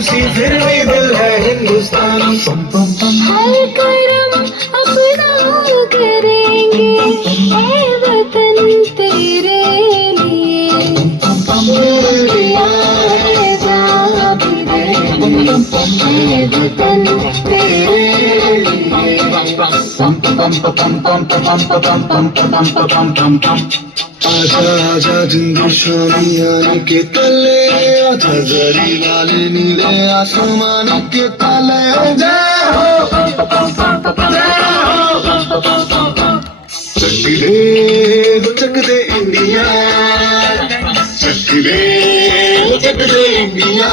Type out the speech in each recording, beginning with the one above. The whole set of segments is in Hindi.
कुर्सी फिर भी दिल है हिंदुस्तानी। हर करम अपना करेंगे ऐ वतन तेरे लिए, दिया है जहाँ भी देंगे ऐ वतन तेरे लिए। आजा आजा जिंदशानी आने के तले, आजा जरी लाल नीले आसमान के तले। जय हो चक दे इंडिया, चक दे इंडिया।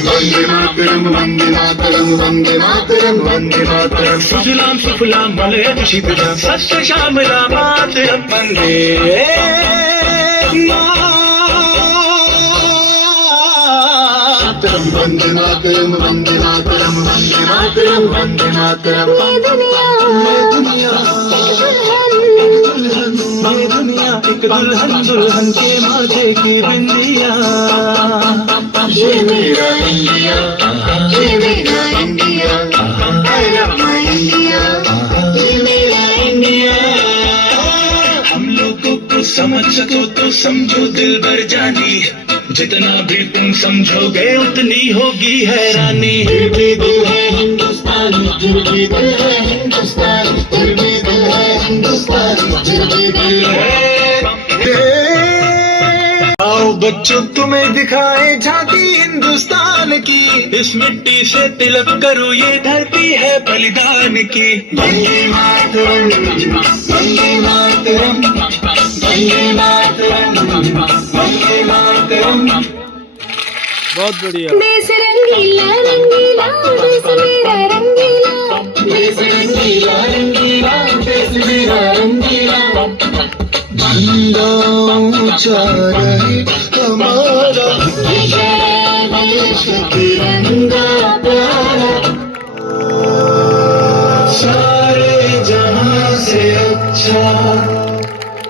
वंदे मातरम वंदे मातरम वंदे मातरम वंदे मातरम। सुजलाम सुफलाम मलयज शीतलाम सस्य श्यामलाम मातरम वंदे मातरम। वंदे मातरम वंदे मातरम वंदे मातरम वंदे मातरम। ये दुनिया ये दुनिया एक दुल्हन, दुल्हन के माथे की बिंदिया। ये मेरा इंडिया, ये मेरा India, I love my India, ये मेरा इंडिया। हम लोगों को समझ सको तो समझो दिल भर जानी, जितना भी तुम समझोगे उतनी होगी हैरानी। फिर भी दिल है हिंदुस्तानी, फिर भी दिल है हिंदुस्तानी, फिर भी दिल है हिंदुस्तानी, फिर भी दिल है। आओ बच्चों तुम्हें दिखाए झांकी हिंदुस्तान की, इस मिट्टी से तिलक करो ये धरती है बलिदान की। वंदे मातरम वंदे मातरम वंदे मातरम वंदे मातरम। बहुत बढ़िया। देश रंगीला रंगीला देश मेरा रंगीला, देश रंगीला रंगीला देश मेरा रंगीला। झंडा ऊंचा रहे हमारा, देश तिरंगा प्यारा। सारे जहां से अच्छा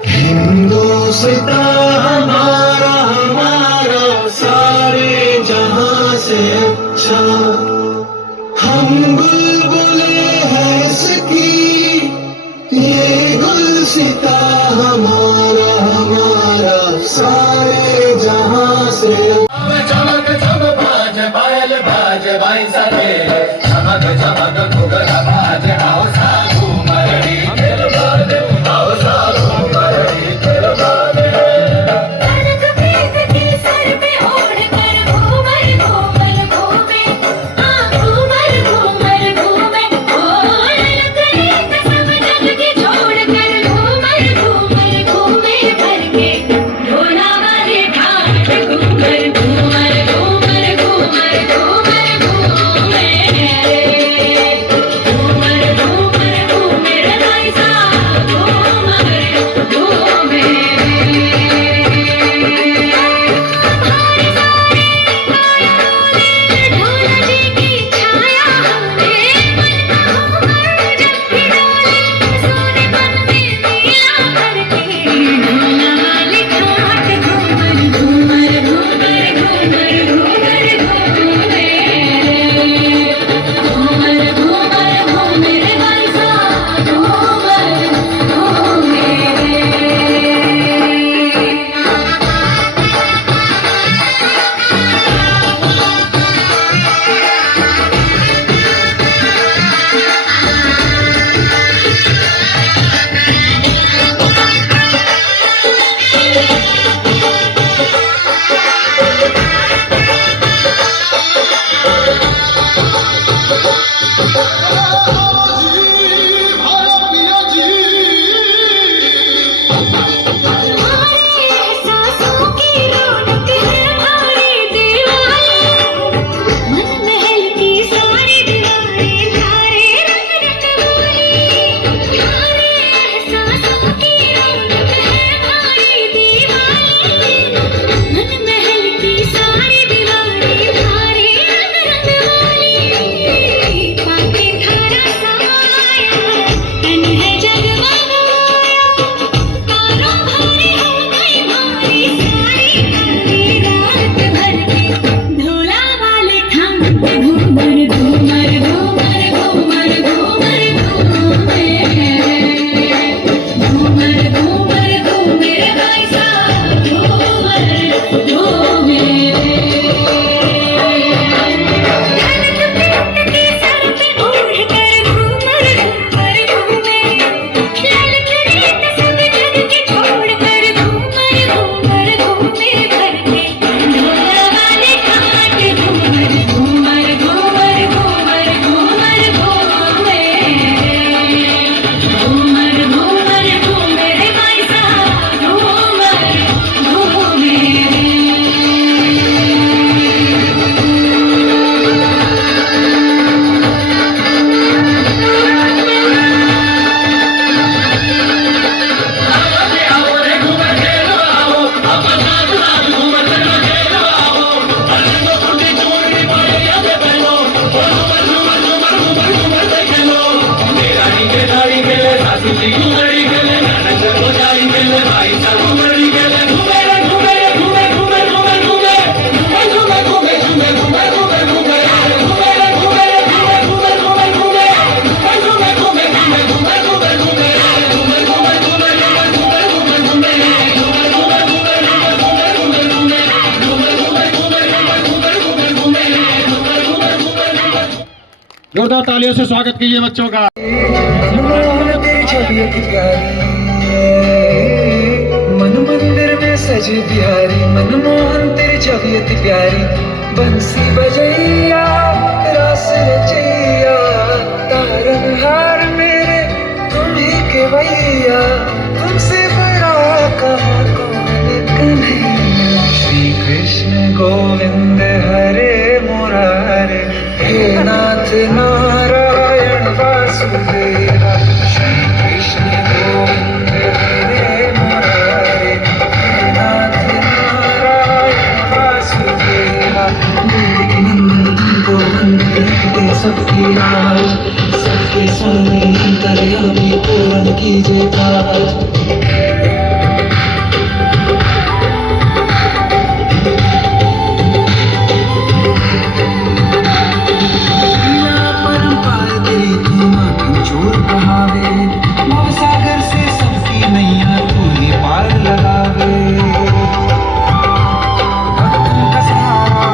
हिंदुस्तान हमारा, हमारा सारे जहां से अच्छा। हम बुलबुले हैं इसकी, ये गुलसिता हमारा, हमारा सारे जहां से। चमक चम बाज पायल बाज बाई सके, चमक चमक घुघरा बाज आओ साधु मरड़ी खेल बाज, आओ साधु मरड़ी खेल बाज। जोरदार तालियों से स्वागत कीजिए बच्चों का। तेरी छबियत प्यारी, मन मंदिर में सजे बिहारी, मनमोहन तेरी छबियत प्यारी, बंसी बजैया रास रचैया, तारनहार मेरे तुम ही के भैया, तुमसे बड़ा कहाँ कौन कन्हैया। श्री कृष्ण गोविंद हरे मुरारे, हे नाथ नारायण वासुदेवा, श्री कृष्ण गोविंद हरे मुरारे, हे नाथ नारायण वासुदेवा। गोविंद देखते सबकी राज, सबके स्वामी अंतर्यामी पूर्ण कीजिए काज। सागर से सबकी नैया तू ही पार लगावे, भक्तों का सहारा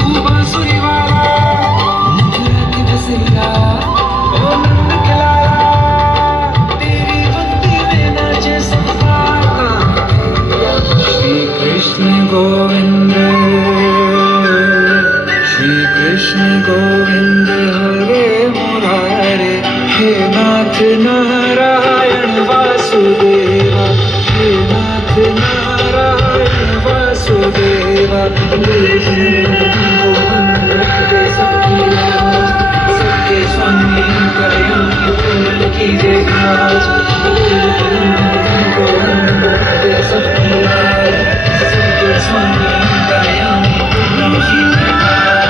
तू बांसुरी वाला, मथुरा के बसैया ओ नंद के लाला, तेरी भक्ति में नाचे सबका कान्हा। श्री कृष्ण गोविंद, श्री कृष्ण गोविंद हरे मुरारे, हे नाथ नारायण वासुदेवा, हे नाथ नारायण वासुदेवा। गोविंद रखते सबकी लाज, सबके स्वामी अंतर्यामी पूर्ण कीजिए काज। गोविंद रखते सबकी लाज, सबके स्वामी अंतर्यामी पूर्ण कीजिए काज।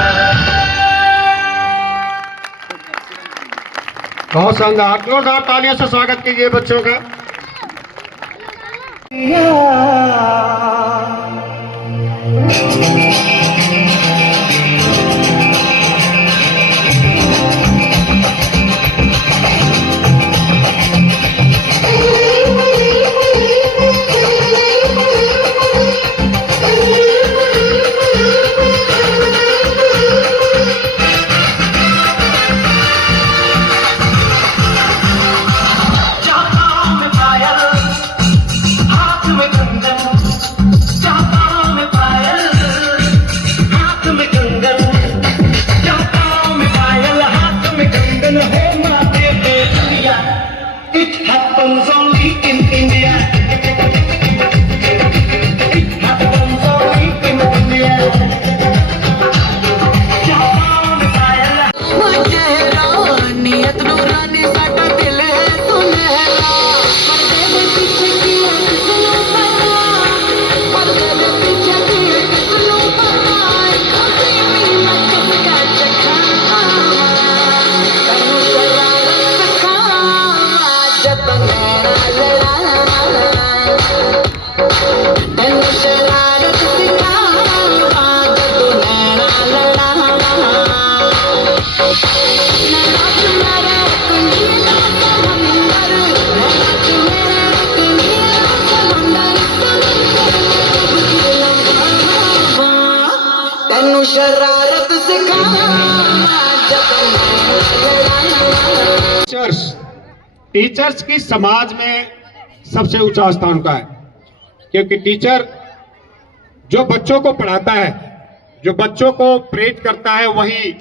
बहुत शानदार, जोरदार तालियों से स्वागत कीजिए बच्चों का। It happens only in India. It happens only in India. मुझे रानियत नूरानी साडा दिल है सुनहरा, पर्दे दे पीछे की किसनों पता, पर्दे दे पीछे की किसनों पता, कभी मीना किसका चखावा, करूँ शरारत सखावा, जब नैना लड़ावा, करूँ शरारत सिखावा, जब नैना लड़ावा। शरारत टीचर्स की समाज में सबसे ऊंचा स्थान का है, क्योंकि टीचर जो बच्चों को पढ़ाता है, जो बच्चों को प्रेरित करता है, वही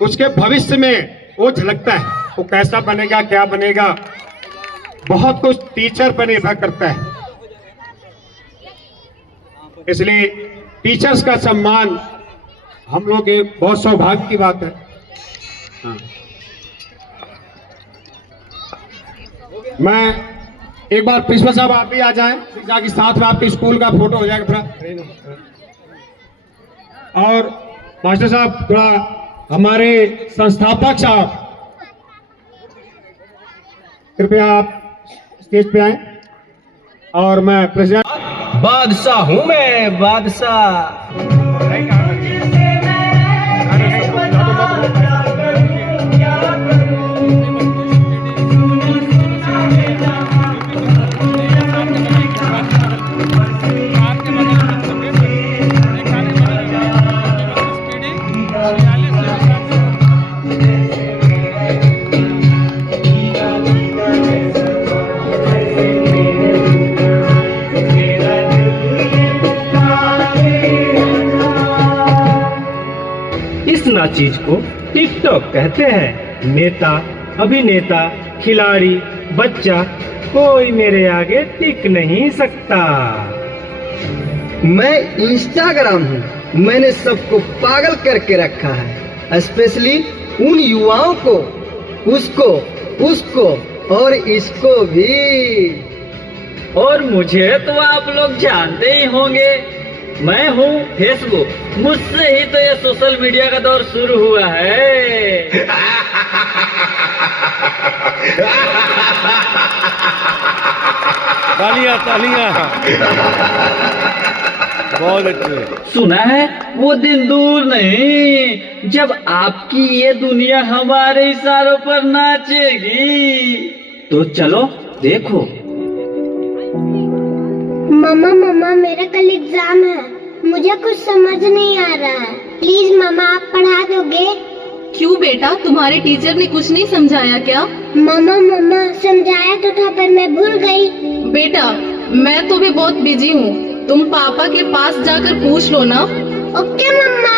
उसके भविष्य में वो झलकता है। वो कैसा बनेगा, क्या बनेगा, बहुत कुछ टीचर पर निर्भर करता है। इसलिए टीचर्स का सम्मान हम लोग के बहुत सौभाग्य की बात है। हाँ। मैं एक बार प्रिंसिपल साहब आप भी आ जाएं, ताकि साथ में आपके स्कूल का फोटो हो जाएगा थोड़ा। और मास्टर साहब थोड़ा हमारे संस्थापक साहब कृपया आप स्टेज पे आए। और मैं प्रेसिडेंट बादशाह हूँ मैं, बादशाह। इस नाचीज को टिकटॉक कहते हैं। नेता, अभिनेता, खिलाड़ी, बच्चा, कोई मेरे आगे टिक नहीं सकता। मैं इंस्टाग्राम हूँ, मैंने सबको पागल करके रखा है, स्पेशली उन युवाओं को, उसको और इसको भी। और मुझे तो आप लोग जानते ही होंगे, मैं हूँ फेसबुक। मुझसे ही तो ये सोशल मीडिया का दौर शुरू हुआ है। तालियां तालियां, बहुत अच्छे। सुना है वो दिन दूर नहीं जब आपकी ये दुनिया हमारे इशारों पर नाचेगी। तो चलो देखो। मम्मा मेरा कल एग्जाम है, मुझे कुछ समझ नहीं आ रहा है, प्लीज मम्मा आप पढ़ा दोगे? क्यों बेटा, तुम्हारे टीचर ने कुछ नहीं समझाया क्या? मम्मा समझाया तो था पर मैं भूल गई। बेटा मैं तो भी बहुत बिजी हूँ, तुम पापा के पास जाकर पूछ लो ना। ओके मम्मा।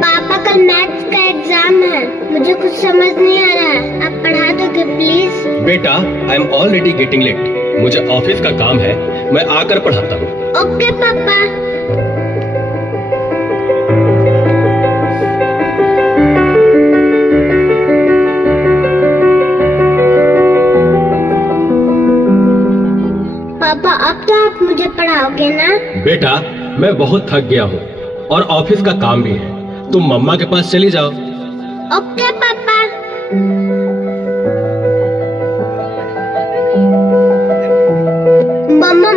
पापा कल मैथ्स का एग्जाम है, मुझे कुछ समझ नहीं आ रहा है, आप पढ़ा दोगे प्लीज? बेटा I am already getting late, मुझे ऑफिस का काम है, मैं आकर पढ़ाता हूँ। ओके पापा। पापा अब तो आप मुझे पढ़ाओगे ना? बेटा मैं बहुत थक गया हूँ और ऑफिस का काम भी है, तुम मम्मा के पास चली जाओ। ओके पापा। मम्मा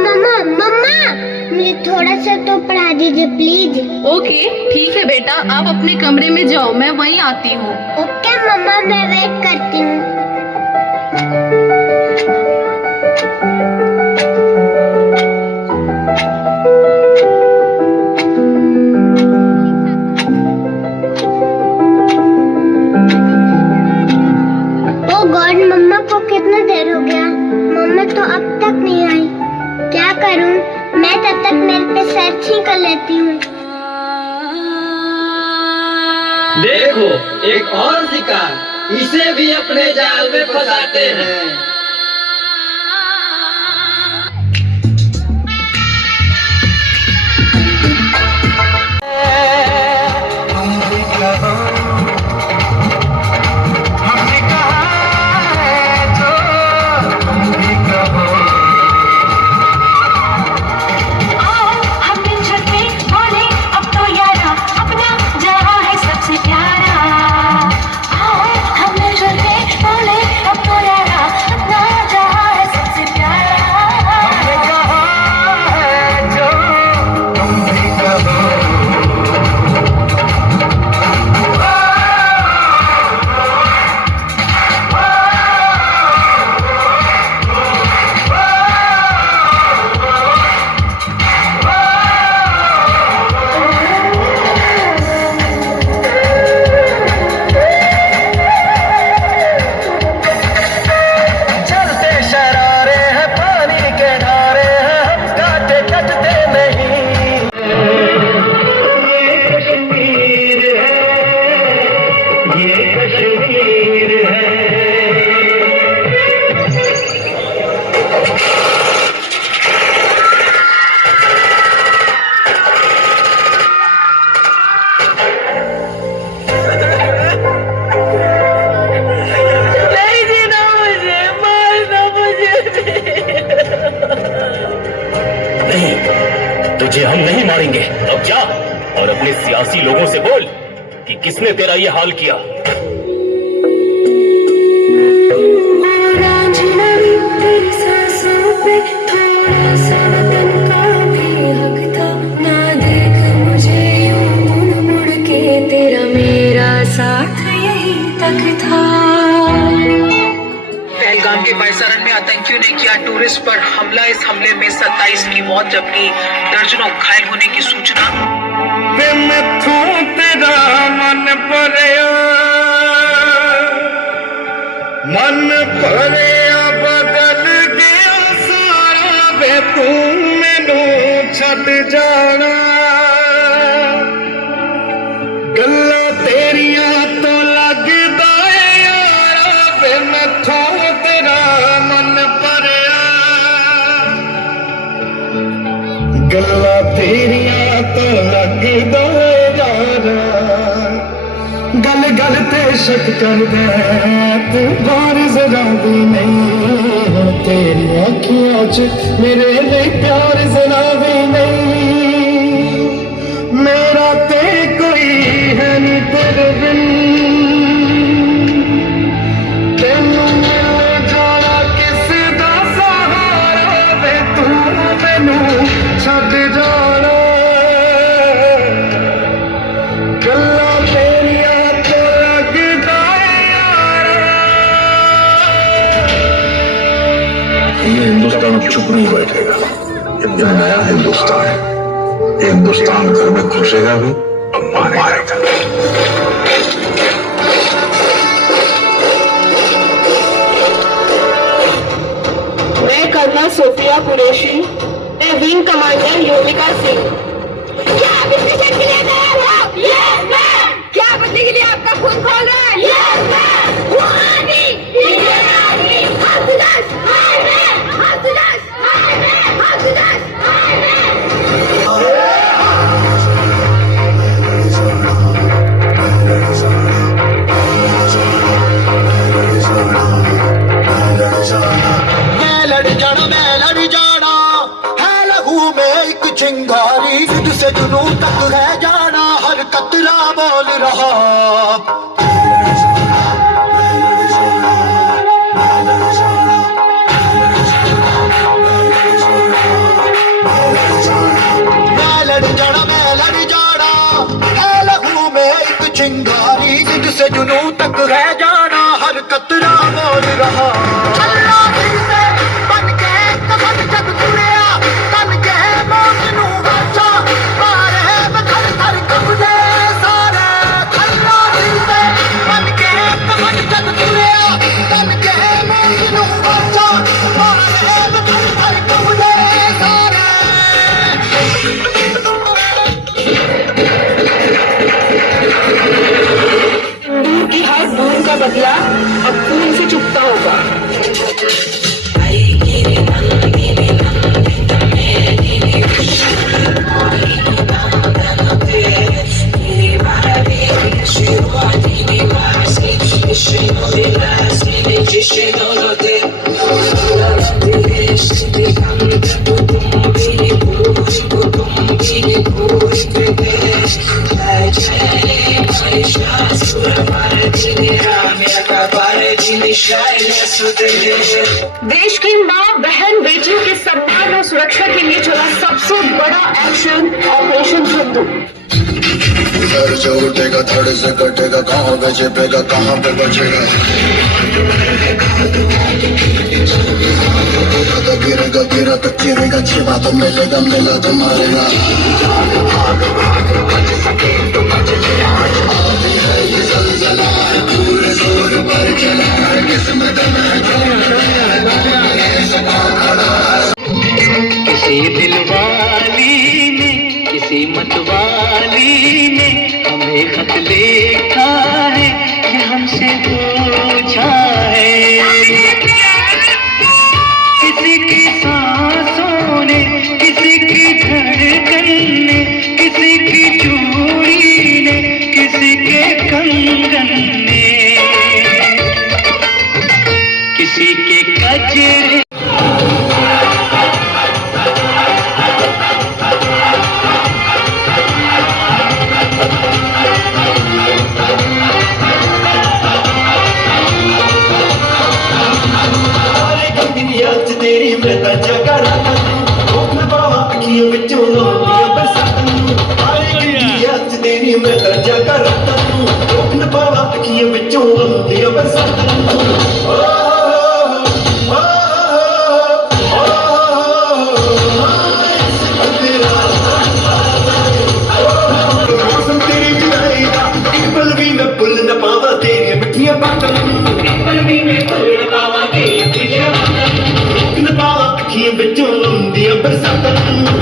मुझे थोड़ा सा तो पढ़ा दीजिए प्लीज। ओके ठीक है बेटा, आप अपने कमरे में जाओ, मैं वहीं आती हूँ। ओके मम्मा, मैं वेट करती हूँ। ओ गॉड, मम्मा को कितना देर हो गया, मम्मा तो अब तक नहीं आई। क्या करूं? मैं तब तक मेल पे सर्च ही कर लेती हूँ। देखो एक और शिकार, इसे भी अपने जाल में फंसाते हैं। तुझे हम नहीं मारेंगे, अब जा और अपने सियासी लोगों से बोल कि किसने तेरा ये हाल किया। सांसों पे थोड़ा सा वतन का भी हक था। ना देख मुझे यूं मुड़ मुड़ के, तेरा मेरा साथ यही तक था। पहलगाम के बायसारन में आतंकियों ने किया टूरिस्ट पर हमला। इस हमले में 27 की मौत जबकि दर्जनों घायल होने की सूचना। तेरा मन भरिया बदल गया सारा वे तू मैनू छड़ जाना। गल्लां तेरिया तो लगदा है यारा वे मैथों तेरा मन भरिया। गल्लां तेरिया तो लगदा है यारा, गल गल ते शक करदा तू बार जरा भी नहीं। तेरी अखियां च मेरे लिए प्यार जरा भी नहीं। मेरा ते कोई है नी तेरे बिन, तेनू मिल जाना किस दा सहारा वे तू मैनू छड़ जाना। गल्लां तेरियां तो लगदा यारा। ये हिंदुस्तान अब चुप नहीं बैठेगा। ये नया हिंदुस्तान है। ये हिंदुस्तान घर में घुसेगा भी और मारेगा। मैं कर्नल सोफिया कुरैशी, मैं विंग कमांडर योमिका सिंह। क्या आप इस मिशन के लिए तैयार हो? Yes ma'am. क्या बदले के लिए आपका खून खोल रहा है? Yes ma'am. वो आर्मी, इंडियन आर्मी, हफ्तेदार आर्मी, हफ्तेदार आर्मी, हफ्तेदार आर्मी। मैं लड़ जाना है लहू में एक चिंगारी। जिद से जुनून तक है जाना, हर कतरा बोल रहा। मैं लड़ जाना है लहू में एक चिंगारी। जिद से जुनून तक है जाना, हर कतरा बोल रहा। दूर की हर दूर का बदला अब खून से चुकता होगा। देश की माँ बहन बेटियों के सम्मान और सुरक्षा के लिए चला सबसे बड़ा एक्शन ऑपरेशन सिंधु। सर से उठेगा, धड़ से कटेगा, कहाँ पे छिपेगा, कहाँ पे बचेगा। गिरेगा गिरा तो चिरेगा, छिपा तो मिलेगा, मिला तो मारेगा। पूरे जोर पर चला है, किस्मत में किसी दिल वाली ने, किसी मत वाली ने हमें खत लिखा है, ये हमसे पूछा है। किसी की सांसों ने, किसी की धड़कन ने, किसी की चूड़ी ने, किसी के कंगन ने, किसी के कचरे। ਵਿੱਚੋਂ ਆਉਂਦੀ ਬਰਸਾਤ ਮੌਸਮ ਤੇਰੀ ਜੁਦਾਈ ਦਾ ਇੱਕ ਪਲ ਵੀ ਮੈਂ ਭੁੱਲ ਨਾ ਪਾਵਾਂ ਤੇਰੀਆਂ ਮਿੱਠੀਆਂ ਬਾਤਾਂ ਇੱਕ ਪਲ ਵੀ ਮੈਂ ਭੁੱਲ ਨਾ ਪਾਵਾਂ ਤੇਰੀਆਂ ਮਿੱਠੀਆਂ ਬਾਤਾਂ ਰੋਕ ਨਾ ਪਾਵਾਂ ਅੱਖੀਆਂ ਵਿੱਚੋਂ ਆਉਂਦੀਆਂ ਬਰਸਾਤਾਂ